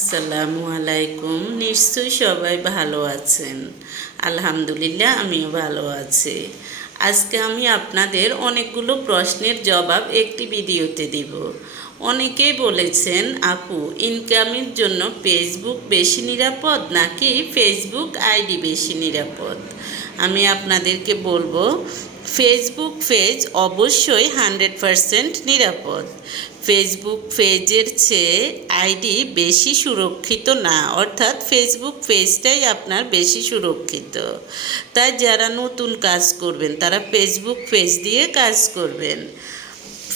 আসসালামু আলাইকুম। নিশ্চয়ই সবাই ভালো আছেন। আলহামদুলিল্লাহ, আমিও ভালো আছি। আজকে আমি আপনাদের অনেকগুলো প্রশ্নের জবাব একটি ভিডিওতে দিব। অনেকেই বলেছেন, আপু ইনকামের জন্য ফেসবুক বেশি নিরাপদ নাকি ফেসবুক আইডি বেশি নিরাপদ? আমি আপনাদেরকে বলব ফেসবুক পেজ অবশ্যই হান্ড্রেড পারসেন্ট নিরাপদ। ফেসবুক পেজের চেয়ে আইডি বেশি সুরক্ষিত না, অর্থাৎ ফেসবুক পেজটাই আপনার বেশি সুরক্ষিত। তাই যারা নতুন কাজ করবেন, তারা ফেসবুক পেজ দিয়ে কাজ করবেন।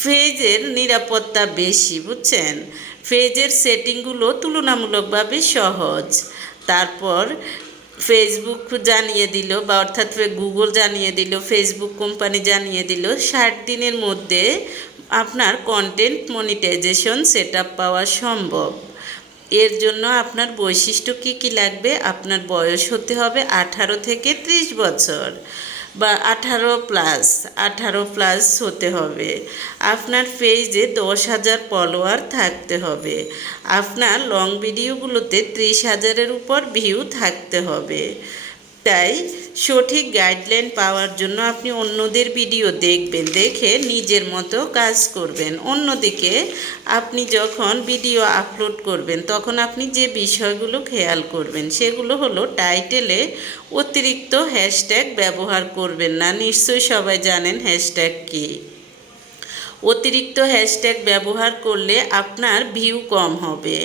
পেজের নিরাপত্তা বেশি, বুঝছেন? পেজের সেটিংগুলো তুলনামূলকভাবে সহজ। তারপর ফেসবুক জানিয়ে দিল বা অর্থাৎ গুগল জানিয়ে দিল ফেসবুক কোম্পানি জানিয়ে দিল, ষাট দিনের মধ্যে আপনার কন্টেন্ট মনিটাইজেশন সেট পাওয়া সম্ভব। এর জন্য আপনার বৈশিষ্ট্য কী কী লাগবে? আপনার বয়স হতে হবে আঠারো থেকে ত্রিশ বছর। বা আঠারো প্লাস আঠারো প্লাস হতে হবে। আপনার পেজে দশ হাজার ফলোয়ার থাকতে হবে। আপনার লং ভিডিওগুলোতে ত্রিশ হাজারের উপর ভিউ থাকতে হবে। তাই সঠিক গাইডলাইন পাওয়ার জন্য আপনি অন্যদের ভিডিও দেখবেন, দেখে নিজের মতো কাজ করবেন। অন্যদিকে আপনি যখন ভিডিও আপলোড করবেন, তখন আপনি যে বিষয়গুলো খেয়াল করবেন, সেগুলো হলো টাইটেলে অতিরিক্ত হ্যাশট্যাগ ব্যবহার করবেন না। নিশ্চয়ই সবাই জানেন হ্যাশট্যাগ কী। অতিরিক্ত হ্যাশট্যাগ ব্যবহার করলে আপনার ভিউ কম হবে।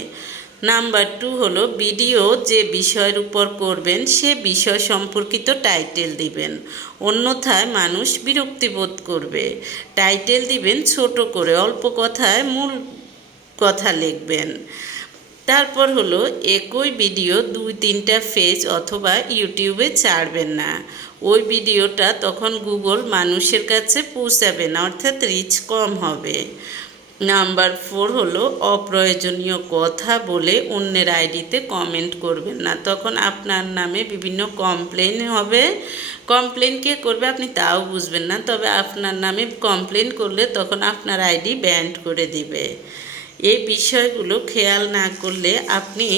নাম্বার টু হলো ভিডিও যে বিষয়ের উপর করবেন, সে বিষয় সম্পর্কিত টাইটেল দিবেন। অন্যথায় মানুষ বিরক্তিবোধ করবে। টাইটেল দিবেন ছোট করে, অল্প কথায় মূল কথা লিখবেন। তারপর হলো, একই ভিডিও দুই তিনটা ফেজ অথবা ইউটিউবে ছাড়বেন না। ওই ভিডিওটা তখন গুগল মানুষের কাছে পৌঁছাবে না, অর্থাৎ রিচ কম হবে। নাম্বার ফোর হলো অপ্রয়োজনীয় কথা বলে অন্যের আইডিতে কমেন্ট করবেন না। তখন আপনার নামে বিভিন্ন কমপ্লেন হবে। কমপ্লেন কে করবে আপনি তাও বুঝবেন না, তবে আপনার নামে কমপ্লেন করলে তখন আপনার আইডি ব্যান্ড করে দিবে। এই বিষয়গুলো খেয়াল না করলে আপনি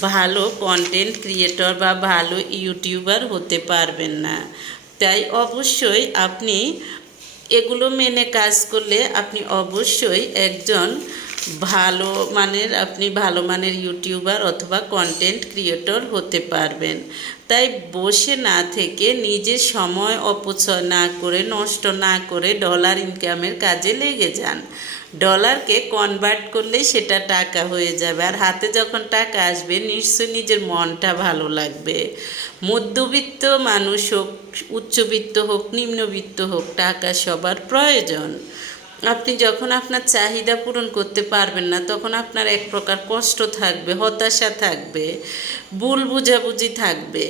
ভালো কন্টেন্ট ক্রিয়েটর বা ভালো ইউটিউবার হতে পারবেন না। তাই অবশ্যই আপনি এগুলো মেনে কাজ করলে আপনি অবশ্যই একজন ভালো মানের, আপনি ভালো মানের ইউটিউবার অথবা কন্টেন্ট ক্রিয়েটর হতে পারবেন। তাই বসে না থেকে নিজের সময় অপচয় না করে, নষ্ট না করে ডলার ইনকামের কাজে লেগে যান। ডলারকে কনভার্ট করলে সেটা টাকা হয়ে যাবে। আর হাতে যখন টাকা আসবে, নিশ্চয়ই নিজের মনটা ভালো লাগবে। মধ্যবিত্ত মানুষ হোক, উচ্চবিত্ত হোক, নিম্নবিত্ত হোক, টাকা সবার প্রয়োজন। আপনি যখন আপনার চাহিদা পূরণ করতে পারবেন না, তখন আপনার এক প্রকার কষ্ট থাকবে, হতাশা থাকবে, ভুল বুঝাবুঝি থাকবে।